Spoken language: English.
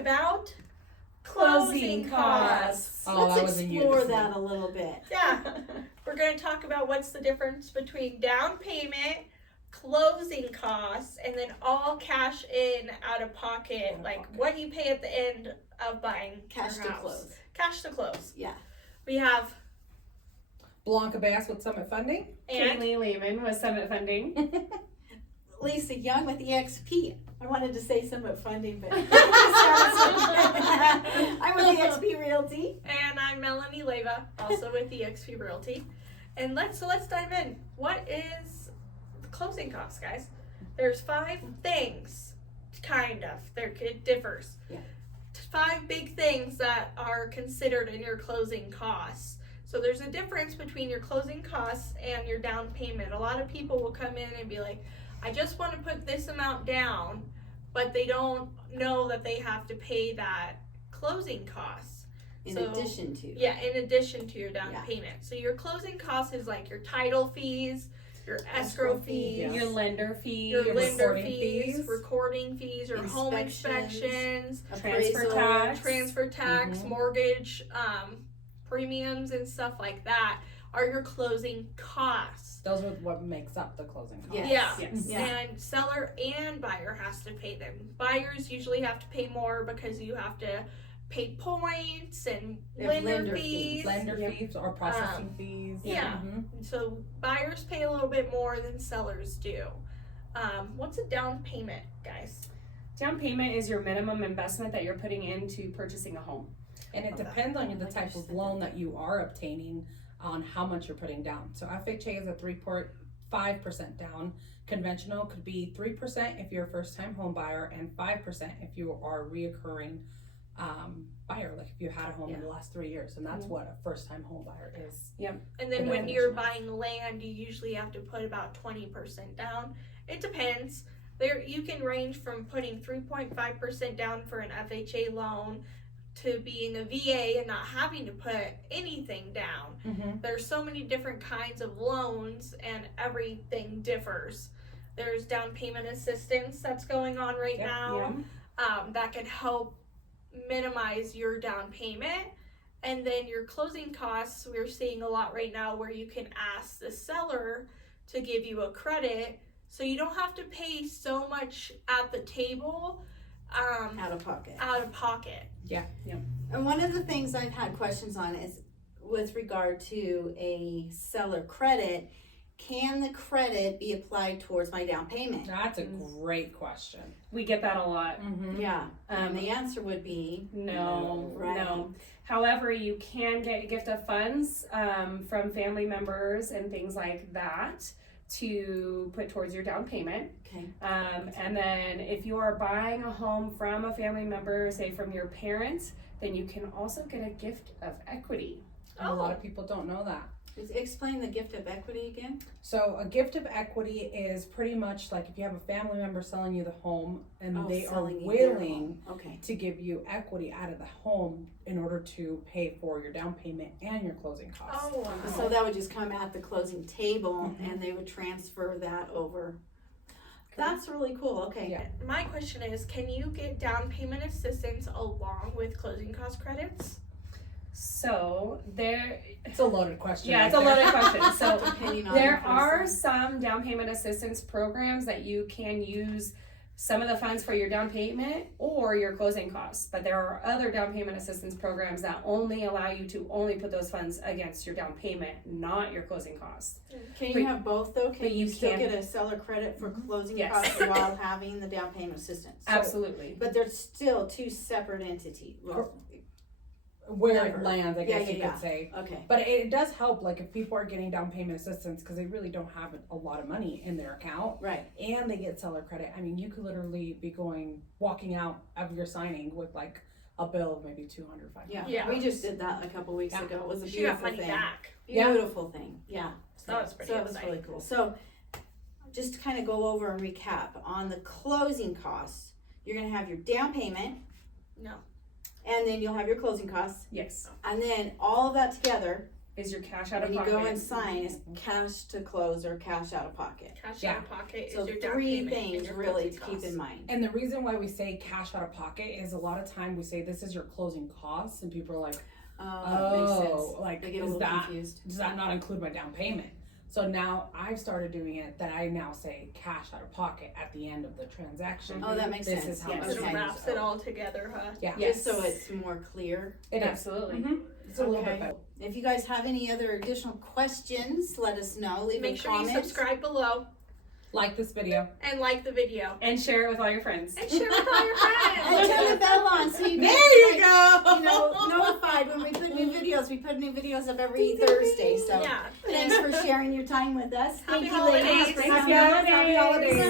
about closing costs. Oh, Let's explore that a little bit. Yeah, we're going to talk about what's the difference between down payment, closing costs, and then all cash in, out of pocket, what you pay at the end of buying Cash your to house. close. Cash to close. Yeah. We have Blanca Bass with Summit Funding. and Kaylee Lehman with Summit Funding. Lisa Young with EXP. I wanted to say Summit Funding, but I'm with EXP Realty. and I'm Melanie Leyva, also with EXP Realty. And let's dive in. What is the closing costs, guys? There's 5 things, kind of. It differs. Yeah. 5 big things that are considered in your closing costs. So there's a difference between your closing costs and your down payment. A lot of people will come in and be like, I just want to put this amount down, but they don't know that they have to pay that closing costs. In addition to. Yeah, in addition to your down Yeah. payment. So your closing costs is like your title fees, your escrow fees, Yes. Your lender fees. your lender recording fees, fees, recording fees, your home Inspections. inspections, Transfer Appraisal. tax. transfer tax, Mhm. mortgage, premiums and stuff like that are your closing costs. Those are what makes up the closing costs. Yes. Yeah. Yes. Yeah. And seller and buyer has to pay them. Buyers usually have to pay more because you have to pay points and They have lender lender fees. fees. Lender Yep. fees or processing fees. yeah. Mhm. So buyers pay a little bit more than sellers do. What's a down payment, guys? Down payment is your minimum investment that you're putting into purchasing a home. And it depends on the type of loan that you are obtaining on how much you're putting down. So FHA is a 3.5% down. Conventional could be 3% if you're a first-time home buyer and 5% if you are a reoccurring buyer, like if you had a home in the last 3 years, and that's what a first-time home buyer is. And then The when you're conventional. buying land, you usually have to put about 20% down. It depends. There you can range from putting 3.5% down for an FHA loan to being a VA and not having to put anything down. Mm-hmm. There's so many different kinds of loans and everything differs. There's down payment assistance that's going on right Yep. now. That can help minimize your down payment. And then your closing costs, we're seeing a lot right now where you can ask the seller to give you a credit so you don't have to pay so much at the table Out of pocket. out of pocket. And one of the things I've had questions on is with regard to a seller credit, can the credit be applied towards my down payment? That's a great question. We get that a lot. Mm-hmm. Yeah. And the answer would be No, Right. no. However, you can get a gift of funds from family members and things like that to put towards your down payment. okay. And then if you are buying a home from a family member, say from your parents, then you can also get a gift of equity. And a lot of people don't know that. Explain the gift of equity again. So a gift of equity is pretty much like if you have a family member selling you the home and they are selling you their willing home. Okay. to give you equity out of the home in order to pay for your down payment and your closing costs. Oh, wow. So that would just come at the closing table Mhm. and they would transfer that over. That's really cool. Okay. Yeah. My question is, can you get down payment assistance along with closing cost credits? So there, It's a loaded question. yeah, right it's a there. loaded question. So Depending on there the are person. some down payment assistance programs that you can use some of the funds for your down payment or your closing costs, but there are other down payment assistance programs that only allow you to only put those funds against your down payment, not your closing costs. Can But- you have both though? Can but you you still can. get a seller credit for closing Yes. costs while having the down payment assistance? Absolutely. But they're still two separate entities. Well, Where Never. it lands, I guess you yeah. could say. okay. But it does help, like if people are getting down payment assistance because they really don't have a lot of money in their account Right. and they get seller credit. I mean, you could literally be walking out of your signing with like a bill of maybe $200, $500. Yeah. Yeah. We just did that a couple weeks Yeah. ago. It was a She got beautiful money thing. back. Yeah. Beautiful thing. Yeah. That was pretty So it was exciting. really cool. So just to kind of go over and recap on the closing costs, you're going to have your down payment. No. And then you'll have your closing costs. Yes. And then all of that together is your cash out of When you pocket. go and sign, it's cash to close or cash out of pocket. Cash Yeah. out of pocket So is your down 3 payment and things your really closing to keep costs. in mind. And the reason why we say cash out of pocket is a lot of time we say this is your closing costs, and people are like, That makes sense. oh, like They get a is little that confused. does that not include my down payment? So now I've started doing it that I now say cash out of pocket at the end of the transaction. Oh, that makes This sense. is how Yes. much So it Okay. wraps it all together, huh? Yeah, Just so it's more clear. it is. Absolutely. Mhm. It's a little Okay. bit better. If you guys have any other additional questions, let us know. Leave Make a sure comment. you subscribe below Like this video. and like the video. And share it with all your friends. And share with all your And friends. turn the bell on so you get There you go. notified when we put new videos. We put new videos up every Thursday. So Yeah. thanks for sharing your time with us. Happy Thank you, ladies. holidays. for Happy coming. holidays. Happy holidays.